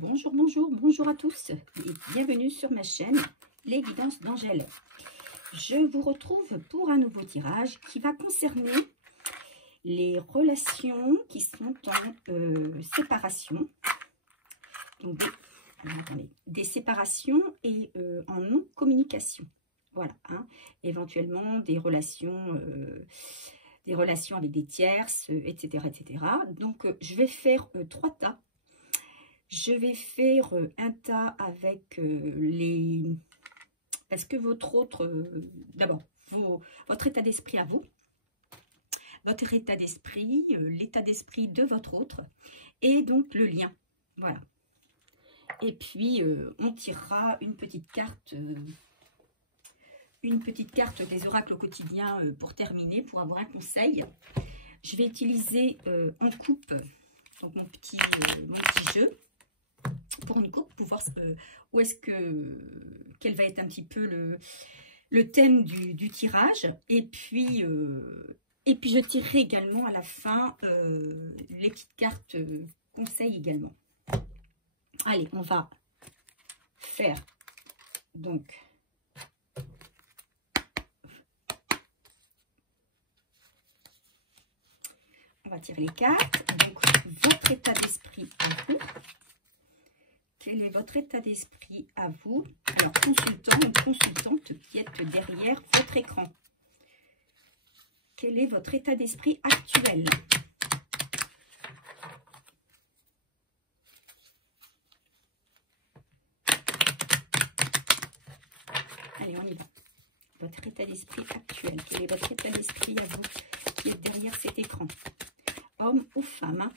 Bonjour, bonjour, bonjour à tous et bienvenue sur ma chaîne Les Guidances d'Angèle. Je vous retrouve pour un nouveau tirage qui va concerner les relations qui sont en séparation. Donc des séparations et en non-communication. Voilà, hein, éventuellement des relations avec des tierces, etc., etc. Donc, je vais faire 3 tas. Je vais faire un tas avec les... Parce que d'abord, votre état d'esprit à vous, votre état d'esprit, l'état d'esprit de votre autre, et donc le lien. Voilà. Et puis, on tirera une petite carte des oracles au quotidien pour terminer, pour avoir un conseil. Je vais utiliser en coupe, donc mon petit jeu, pour une coupe, pour voir où est-ce quel va être un petit peu le thème du tirage. Et puis je tirerai également à la fin les petites cartes conseils également. Allez, on va faire donc... On va tirer les cartes. Donc, votre état d'esprit à vous. Quel est votre état d'esprit à vous? Alors, consultant ou consultante qui êtes derrière votre écran. Quel est votre état d'esprit actuel? Allez, on y va. Votre état d'esprit actuel. Quel est votre état d'esprit à vous qui êtes derrière cet écran? Homme ou femme?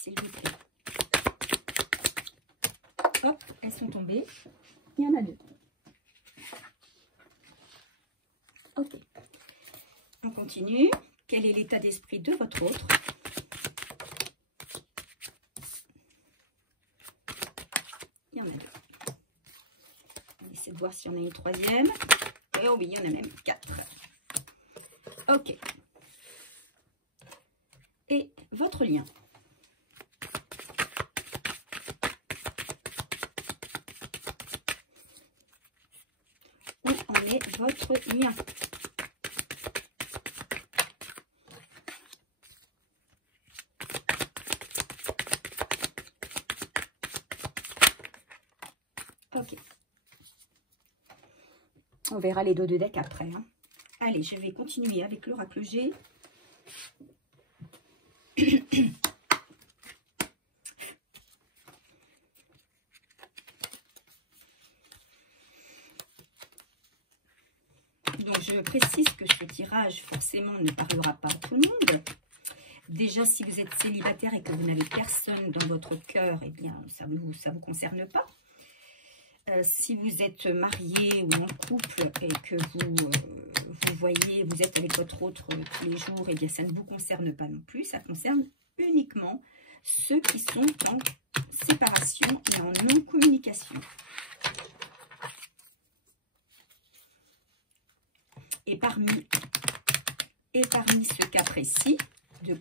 S'il vous plaît. Hop, elles sont tombées. Il y en a 2. Ok. On continue. Quel est l'état d'esprit de votre autre? Il y en a 2. On essaie de voir s'il y en a une troisième. Et oh oui, il y en a même 4. Ok. Et votre lien? Où en est votre lien? Ok. On verra les dos de deck après. Hein. Allez, je vais continuer avec l'oracle G. Donc, je précise que ce tirage, forcément, ne parlera pas à tout le monde. Déjà, si vous êtes célibataire et que vous n'avez personne dans votre cœur, eh bien, ça ne vous concerne pas. Si vous êtes marié ou en couple et que vous voyez, vous êtes avec votre autre tous les jours, eh bien, ça ne vous concerne pas non plus. Ça concerne uniquement ceux qui sont en séparation et en non-communication. Et parmi ce cas précis de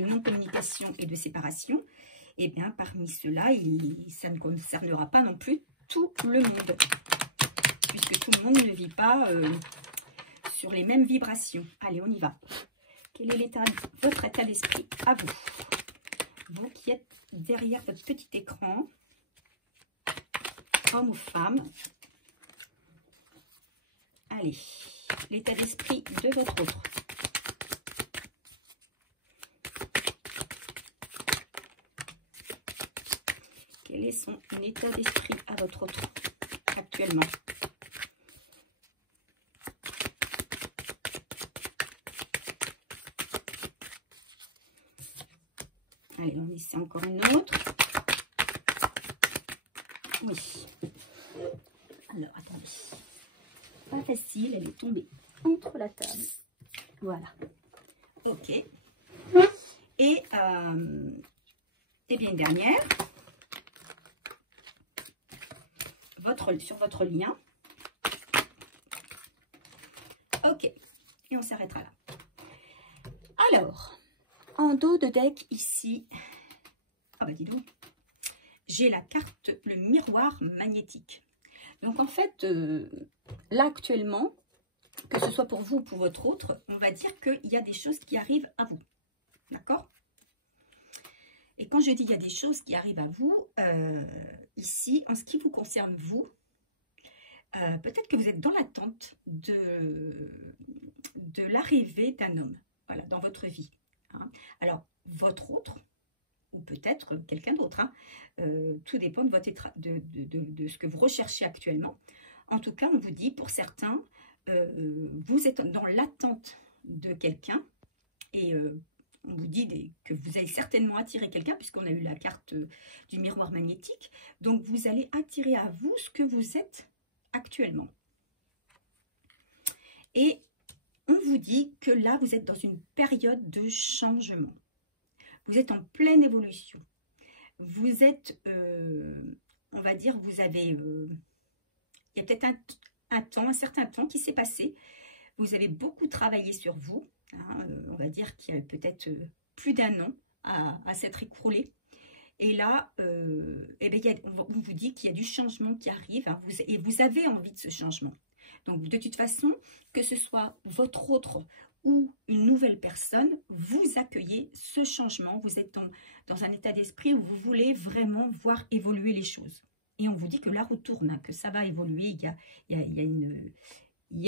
non-communication et de séparation, eh bien, parmi ceux-là, ça ne concernera pas non plus tout le monde, puisque tout le monde ne vit pas sur les mêmes vibrations. Allez, on y va. Quel est votre état d'esprit à vous? Vous qui êtes derrière votre petit écran, homme ou femme. Allez, l'état d'esprit de votre autre. Quel est son état d'esprit à votre autre actuellement? Allez, on essaie encore une autre. Oui. Alors, attendez. Pas facile, elle est tombée entre la table. Voilà. Ok. Et bien une dernière. Sur votre lien. Ok, et on s'arrêtera là. Alors, en dos de deck ici, ah bah dis donc, j'ai la carte, le miroir magnétique. Donc en fait, là actuellement, que ce soit pour vous ou pour votre autre, on va dire qu'il y a des choses qui arrivent à vous. D'accord? Et quand je dis il y a des choses qui arrivent à vous, ici, en ce qui vous concerne vous, peut-être que vous êtes dans l'attente de l'arrivée d'un homme, voilà, dans votre vie. Hein. Alors, votre autre, ou peut-être quelqu'un d'autre, hein, tout dépend de, votre de ce que vous recherchez actuellement. En tout cas, on vous dit, pour certains, vous êtes dans l'attente de quelqu'un, et on vous dit que vous allez certainement attirer quelqu'un, puisqu'on a eu la carte du miroir magnétique. Donc, vous allez attirer à vous ce que vous êtes actuellement. Et on vous dit que là, vous êtes dans une période de changement. Vous êtes en pleine évolution. Vous êtes, on va dire, vous avez, il y a peut-être un certain temps qui s'est passé. Vous avez beaucoup travaillé sur vous. Hein, on va dire qu'il y a peut-être plus d'un an à s'être écroulé. Et là, eh bien, on vous dit qu'il y a du changement qui arrive, hein, et vous avez envie de ce changement. Donc, de toute façon, que ce soit votre autre ou une nouvelle personne, vous accueillez ce changement. Vous êtes dans un état d'esprit où vous voulez vraiment voir évoluer les choses. Et on vous dit que la roue tourne, hein, que ça va évoluer. Il y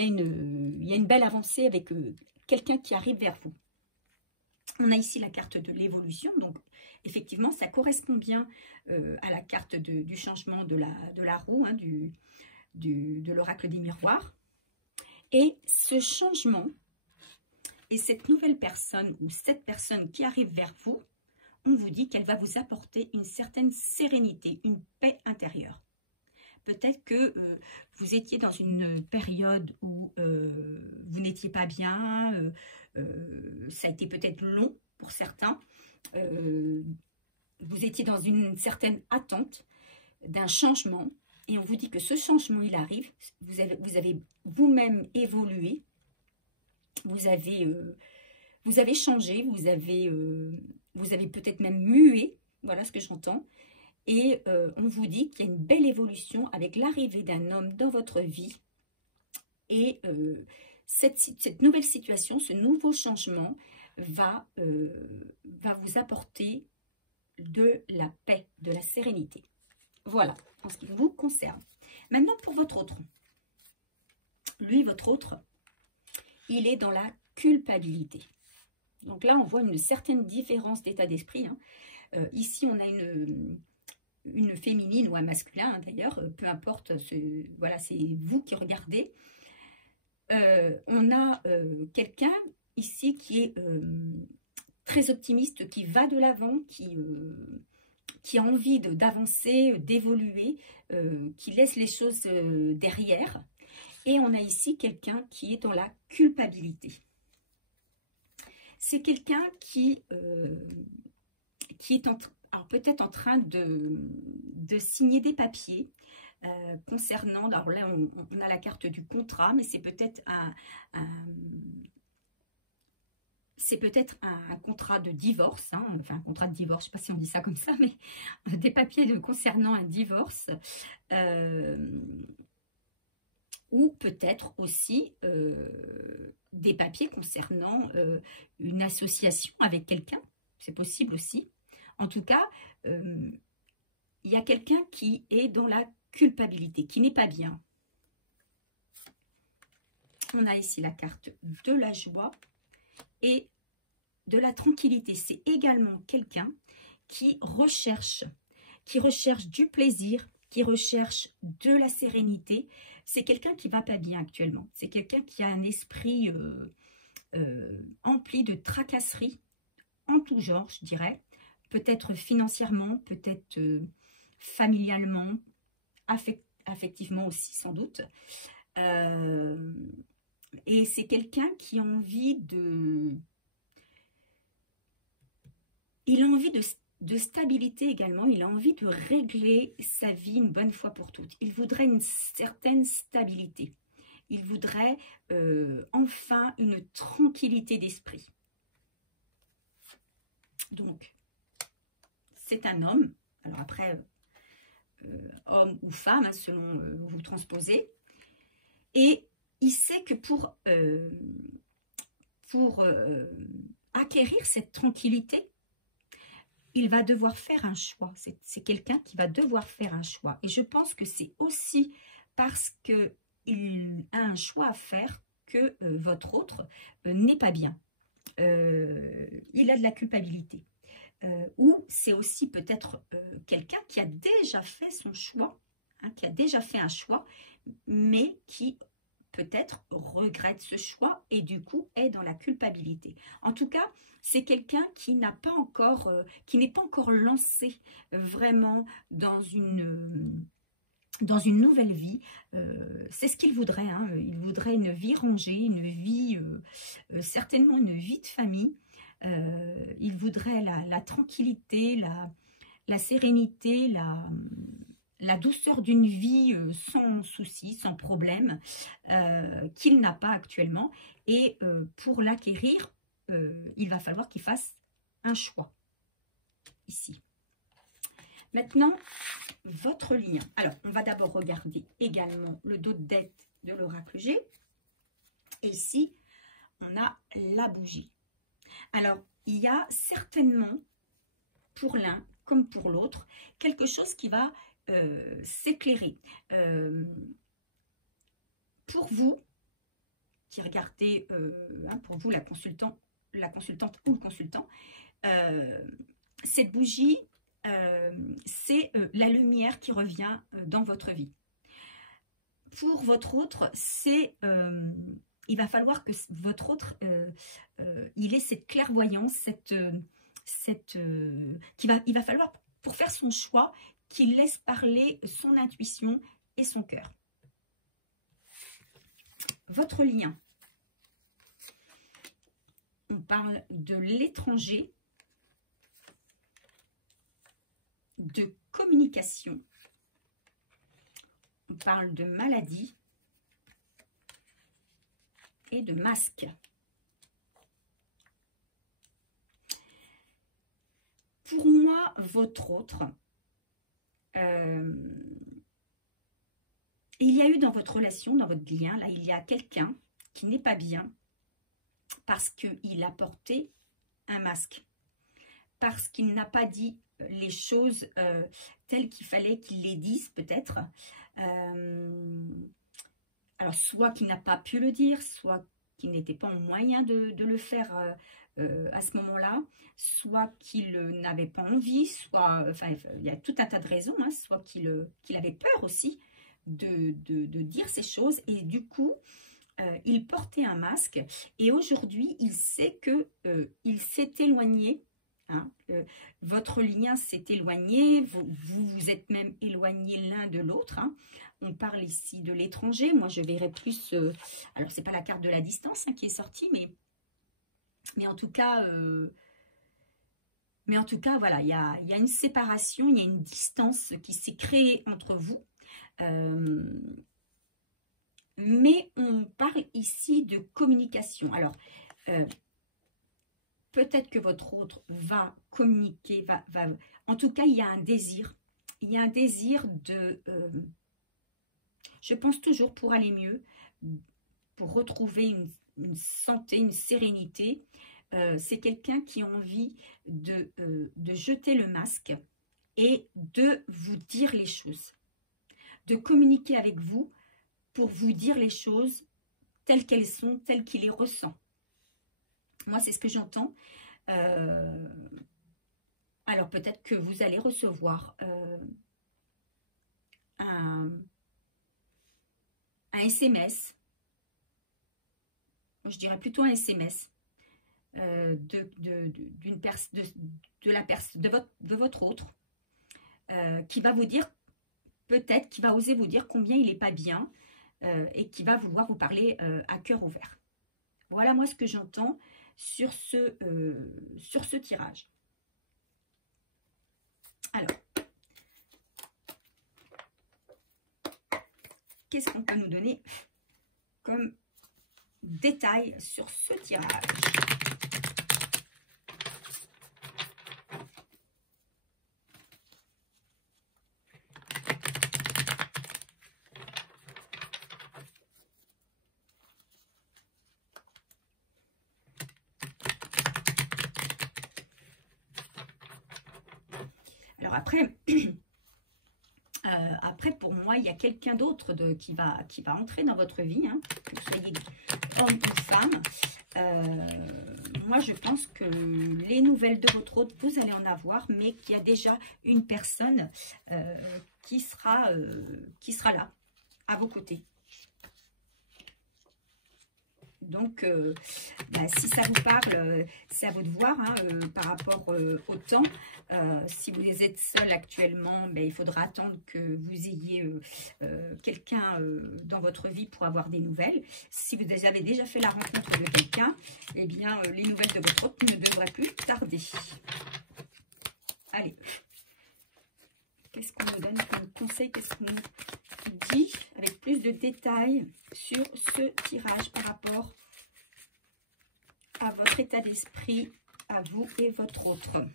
a une belle avancée avec quelqu'un qui arrive vers vous. On a ici la carte de l'évolution, donc effectivement, ça correspond bien à la carte du changement de la roue, hein, de l'oracle des miroirs. Et ce changement, et cette nouvelle personne, ou cette personne qui arrive vers vous, on vous dit qu'elle va vous apporter une certaine sérénité, une paix intérieure. Peut-être que vous étiez dans une période où vous n'étiez pas bien, ça a été peut-être long pour certains. Vous étiez dans une certaine attente d'un changement et on vous dit que ce changement, il arrive. Vous avez vous-même évolué, vous avez changé, vous avez peut-être même mué, voilà ce que j'entends. Et on vous dit qu'il y a une belle évolution avec l'arrivée d'un homme dans votre vie. Et cette nouvelle situation, ce nouveau changement va vous apporter de la paix, de la sérénité. Voilà, en ce qui vous concerne. Maintenant, pour votre autre. Lui, votre autre, il est dans la culpabilité. Donc là, on voit une certaine différence d'état d'esprit. Hein. Ici, on a une féminine ou un masculin, hein, d'ailleurs, peu importe, voilà, c'est vous qui regardez. On a quelqu'un ici qui est très optimiste, qui va de l'avant, qui a envie d'avancer, d'évoluer, qui laisse les choses derrière. Et on a ici quelqu'un qui est dans la culpabilité. C'est quelqu'un qui est peut-être en train de signer des papiers concernant, alors là on a la carte du contrat, mais c'est peut-être un contrat de divorce, hein, enfin un contrat de divorce, je ne sais pas si on dit ça comme ça, mais des papiers concernant un divorce, ou peut-être aussi des papiers concernant une association avec quelqu'un, c'est possible aussi. En tout cas, il y a quelqu'un qui est dans la culpabilité, qui n'est pas bien. On a ici la carte de la joie et de la tranquillité. C'est également quelqu'un qui recherche du plaisir, qui recherche de la sérénité. C'est quelqu'un qui ne va pas bien actuellement. C'est quelqu'un qui a un esprit empli de tracasseries en tout genre, je dirais. Peut-être financièrement, peut-être familialement, affectivement aussi sans doute. Et c'est quelqu'un qui a envie il a envie de stabilité également, il a envie de régler sa vie une bonne fois pour toutes. Il voudrait une certaine stabilité. il voudrait enfin une tranquillité d'esprit. Donc, c'est un homme, alors après, homme ou femme, hein, selon vous transposez, et il sait que pour acquérir cette tranquillité, il va devoir faire un choix. C'est quelqu'un qui va devoir faire un choix. Et je pense que c'est aussi parce qu'il a un choix à faire que votre autre n'est pas bien. Il a de la culpabilité. Ou c'est aussi peut-être quelqu'un qui a déjà fait son choix, hein, qui a déjà fait un choix, mais qui peut-être regrette ce choix et du coup est dans la culpabilité. En tout cas, c'est quelqu'un qui n'a pas encore, qui n'est pas encore lancé vraiment dans une nouvelle vie. C'est ce qu'il voudrait, hein. Il voudrait une vie rangée, une vie, certainement une vie de famille. Il voudrait la tranquillité, la sérénité, la douceur d'une vie sans souci, sans problème, qu'il n'a pas actuellement. Et pour l'acquérir, il va falloir qu'il fasse un choix, ici. Maintenant, votre lien. Alors, on va d'abord regarder également le dos de dette de l'oracle G. Et ici, on a la bougie. Alors, il y a certainement, pour l'un comme pour l'autre, quelque chose qui va s'éclairer. Pour vous, qui regardez, hein, pour vous la consultante ou le consultant, cette bougie, c'est la lumière qui revient dans votre vie. Pour votre autre, c'est il va falloir que votre autre, il ait cette clairvoyance, il va falloir, pour faire son choix, qu'il laisse parler son intuition et son cœur. Votre lien. On parle de l'étranger, de communication, on parle de maladie et de masque. Pour moi, votre autre, il y a eu dans votre relation, dans votre lien, là, il y a quelqu'un qui n'est pas bien parce qu'il a porté un masque, parce qu'il n'a pas dit les choses telles qu'il fallait qu'il les dise peut-être. Alors, soit qu'il n'a pas pu le dire, soit qu'il n'était pas en moyen de le faire à ce moment-là, soit qu'il n'avait pas envie, soit, enfin, il y a tout un tas de raisons, hein, soit qu'il avait peur aussi de dire ces choses, et du coup, il portait un masque, et aujourd'hui, il sait que il s'est éloigné. Hein, votre lien s'est éloigné, vous êtes même éloignés l'un de l'autre. Hein. On parle ici de l'étranger. Moi, je verrais plus... alors, c'est pas la carte de la distance hein, qui est sortie, mais en tout cas... voilà, il y a une séparation, il y a une distance qui s'est créée entre vous. Mais on parle ici de communication. Alors... peut-être que votre autre va communiquer, en tout cas, il y a un désir. Il y a un désir de... je pense toujours pour aller mieux, pour retrouver une santé, une sérénité. C'est quelqu'un qui a envie de jeter le masque et de vous dire les choses. De communiquer avec vous pour vous dire les choses telles qu'elles sont, telles qu'il les ressent. Moi, c'est ce que j'entends. Alors, peut-être que vous allez recevoir un SMS. Je dirais plutôt un SMS de votre autre qui va vous dire, peut-être, qui va oser vous dire combien il n'est pas bien et qui va vouloir vous parler à cœur ouvert. Voilà moi ce que j'entends sur ce tirage. Alors, qu'est-ce qu'on peut nous donner comme détail sur ce tirage? Alors après, après pour moi, il y a quelqu'un d'autre qui va entrer dans votre vie, hein, que vous soyez homme ou femme. Moi, je pense que les nouvelles de votre hôte, vous allez en avoir, mais qu'il y a déjà une personne qui sera là, à vos côtés. Donc, si ça vous parle, c'est à vous de voir hein, par rapport au temps. Si vous êtes seul actuellement, il faudra attendre que vous ayez quelqu'un dans votre vie pour avoir des nouvelles. Si vous avez déjà fait la rencontre de quelqu'un, eh bien, les nouvelles de votre hôte ne devraient plus tarder. Allez. Qu'est-ce qu'on me donne comme conseil? Qu'est-ce qu'on dit avec plus de détails sur ce tirage par rapport à votre état d'esprit, à vous et votre autre?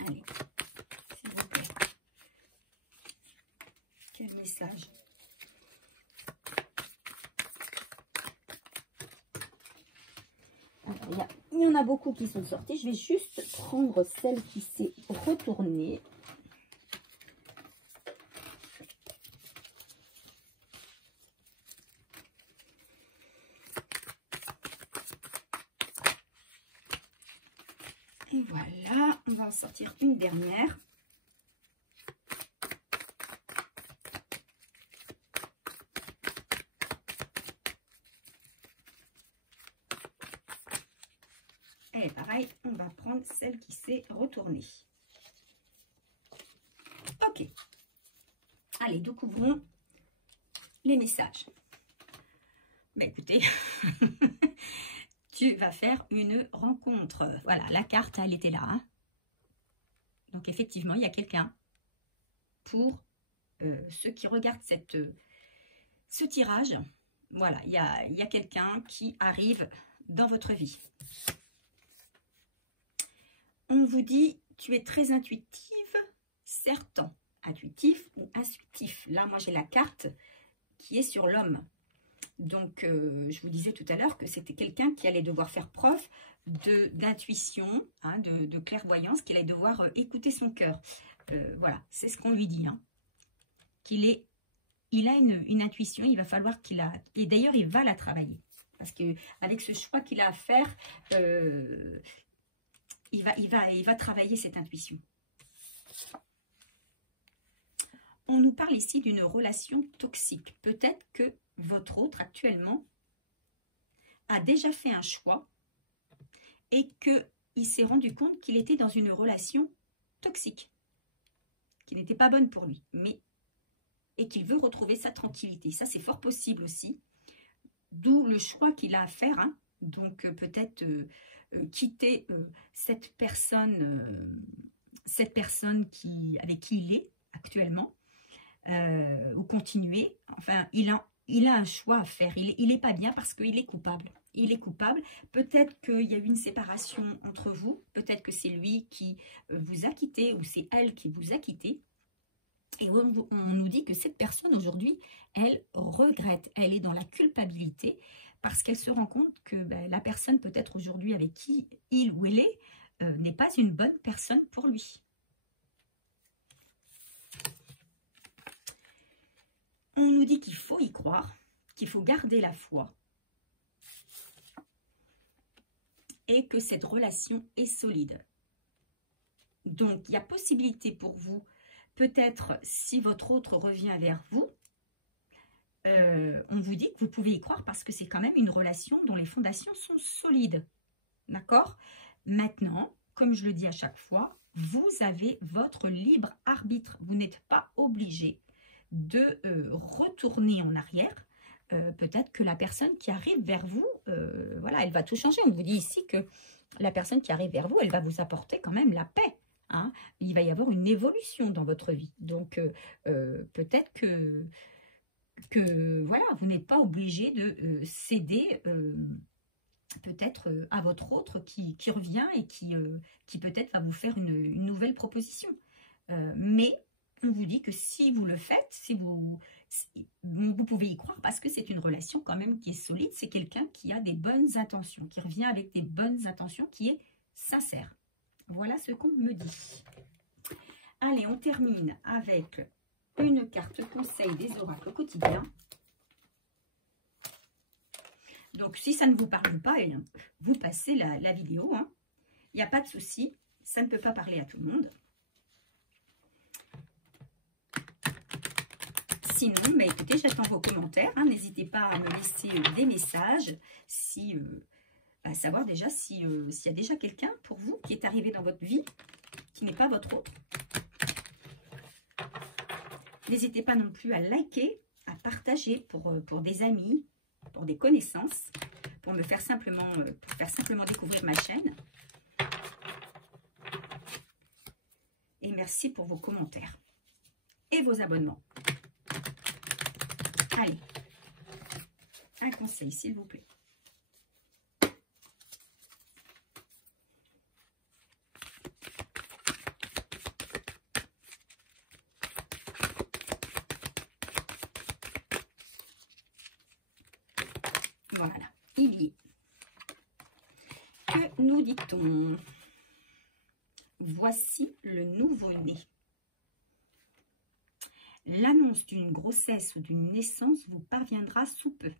Allez, s'il vous plaît. Quel message? Alors, il y en a beaucoup qui sont sortis. Je vais juste prendre celle qui s'est retournée. Et voilà, on va en sortir une dernière. Et pareil, on va prendre celle qui s'est retournée. Ok. Allez, découvrons les messages. Écoutez, tu vas faire une rencontre. Voilà, la carte, elle était là. Hein. Donc, effectivement, il y a quelqu'un pour ceux qui regardent ce tirage. Voilà, il y a quelqu'un qui arrive dans votre vie. On vous dit, tu es très intuitive, certain. Intuitif ou intuitif. Là, moi, j'ai la carte qui est sur l'homme. Donc, je vous disais tout à l'heure que c'était quelqu'un qui allait devoir faire preuve d'intuition, hein, de clairvoyance, qu'il allait devoir écouter son cœur. Voilà, c'est ce qu'on lui dit. Hein. Il a une intuition, il va falloir qu'il a... Et d'ailleurs, il va la travailler. Parce qu'avec ce choix qu'il a à faire, il va travailler cette intuition. On nous parle ici d'une relation toxique. Peut-être que votre autre actuellement a déjà fait un choix et qu'il s'est rendu compte qu'il était dans une relation toxique, qui n'était pas bonne pour lui, et qu'il veut retrouver sa tranquillité. Ça, c'est fort possible aussi. D'où le choix qu'il a à faire. Hein. Donc, peut-être quitter cette personne avec qui il est actuellement, ou continuer. Enfin, il a un choix à faire. Il n'est pas bien parce qu'il est coupable. Il est coupable. Peut-être qu'il y a eu une séparation entre vous. Peut-être que c'est lui qui vous a quitté ou c'est elle qui vous a quitté. Et on nous dit que cette personne aujourd'hui, elle regrette. Elle est dans la culpabilité parce qu'elle se rend compte que la personne peut-être aujourd'hui avec qui il ou elle est n'est pas une bonne personne pour lui. On nous dit qu'il faut y croire, qu'il faut garder la foi et que cette relation est solide. Donc, il y a possibilité pour vous, peut-être si votre autre revient vers vous, on vous dit que vous pouvez y croire parce que c'est quand même une relation dont les fondations sont solides. D'accord? Maintenant, comme je le dis à chaque fois, vous avez votre libre arbitre. Vous n'êtes pas obligé de retourner en arrière. Peut-être que la personne qui arrive vers vous, voilà, elle va tout changer. On vous dit ici que la personne qui arrive vers vous, elle va vous apporter quand même la paix. Hein. Il va y avoir une évolution dans votre vie. Donc, peut-être que que voilà, vous n'êtes pas obligé de céder peut-être à votre autre qui revient et qui peut-être va vous faire une nouvelle proposition. Mais on vous dit que si vous le faites, vous pouvez y croire parce que c'est une relation quand même qui est solide. C'est quelqu'un qui a des bonnes intentions, qui revient avec des bonnes intentions, qui est sincère. Voilà ce qu'on me dit. Allez, on termine avec une carte conseil des oracles quotidiens. Donc, si ça ne vous parle pas, vous passez la vidéo. Il n'y a pas de souci. Ça ne peut pas parler à tout le monde. Sinon, mais écoutez, j'attends vos commentaires. N'hésitez pas à me laisser des messages. À savoir déjà s'il y a déjà quelqu'un pour vous qui est arrivé dans votre vie, qui n'est pas votre autre. N'hésitez pas non plus à liker, à partager pour des amis, pour des connaissances, pour me faire simplement découvrir ma chaîne. Et merci pour vos commentaires et vos abonnements. Allez, un conseil s'il vous plaît. Voilà, il y est. Que nous dit-on? Voici le nouveau-né. L'annonce d'une grossesse ou d'une naissance vous parviendra sous peu.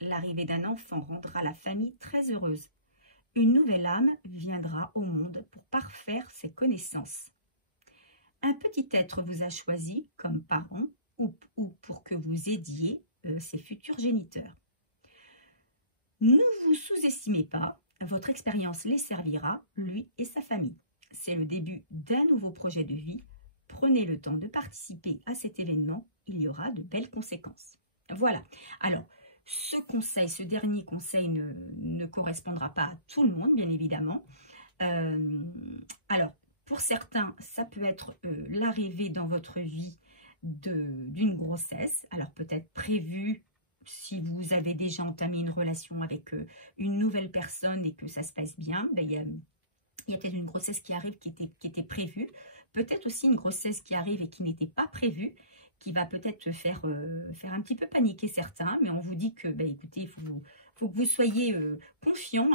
L'arrivée d'un enfant rendra la famille très heureuse. Une nouvelle âme viendra au monde pour parfaire ses connaissances. Un petit être vous a choisi comme parent ou pour que vous aidiez ses futurs géniteurs. Ne vous sous-estimez pas, votre expérience les servira, lui et sa famille. C'est le début d'un nouveau projet de vie. Prenez le temps de participer à cet événement, il y aura de belles conséquences. Voilà. Alors, ce dernier conseil ne correspondra pas à tout le monde, bien évidemment. Alors, pour certains, ça peut être l'arrivée dans votre vie d'une grossesse. Alors, peut-être prévue si vous avez déjà entamé une relation avec une nouvelle personne et que ça se passe bien. Ben, il y a peut-être une grossesse qui arrive qui était prévue. Peut-être aussi une grossesse qui arrive et qui n'était pas prévue, qui va peut-être faire un petit peu paniquer certains. Mais on vous dit que, ben, écoutez, il faut que vous soyez confiants,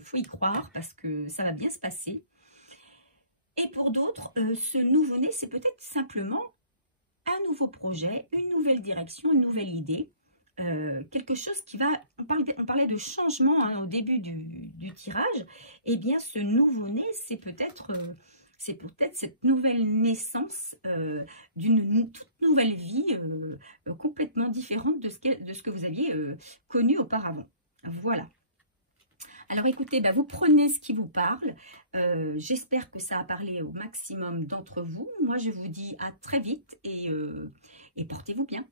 faut y croire parce que ça va bien se passer. Et pour d'autres, ce nouveau-né, c'est peut-être simplement un nouveau projet, une nouvelle direction, une nouvelle idée. Quelque chose qui va, on parlait de changement au début du tirage, et bien ce nouveau-né, c'est peut-être cette nouvelle naissance d'une toute nouvelle vie complètement différente de ce que vous aviez connu auparavant. Voilà. Alors écoutez, ben, vous prenez ce qui vous parle. J'espère que ça a parlé au maximum d'entre vous. Moi, je vous dis à très vite et portez-vous bien.